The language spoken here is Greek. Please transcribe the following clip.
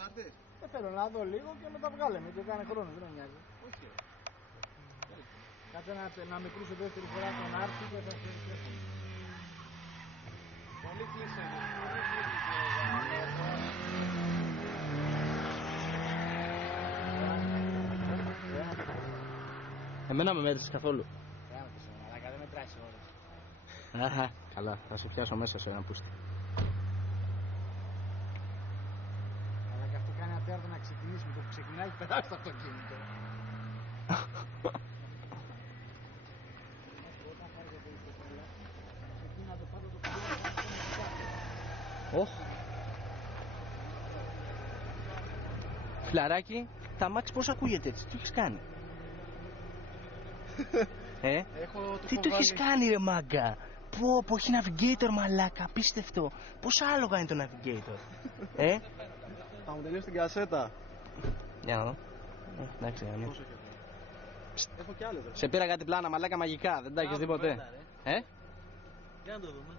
Θα έρθεις? Θέλω να δω λίγο και μετά βγάλεμε και κάνε χρόνο, δεν με νοιάζει. Όχι. Κάτσε να με κρούσε δεύτερη φορά τον Άρτη και θα σε ευχαριστώ. Πολύ κλεισέ. Εμένα με μέτρησες καθόλου. Αλλά δεν μετράει σε ώρες. Αχα, καλά, θα σε πιάσω μέσα σε ένα πούστη. Αλλά και αυτή κάνει ατέρδο να ξεκινήσει, με το που ξεκινάει έχει περάσει το αυτοκίνητο. Όχ. Φιλαράκι, τα μάξι πώς ακούγεται έτσι, τι έχεις κάνει? Τι το έχεις κάνει ρε μάγκα? Πω, έχει navigator μαλάκα, απίστευτο. Πόσα άλογα είναι το navigator? Θα μου τελειώσει την κασέτα. Για να δω. Εντάξει, για να μην. Έχω κι άλλες. Σε πήρα κάτι πλάνα μαλάκα μαγικά, δεν τα έχεις δει ποτέ? Για να το δούμε.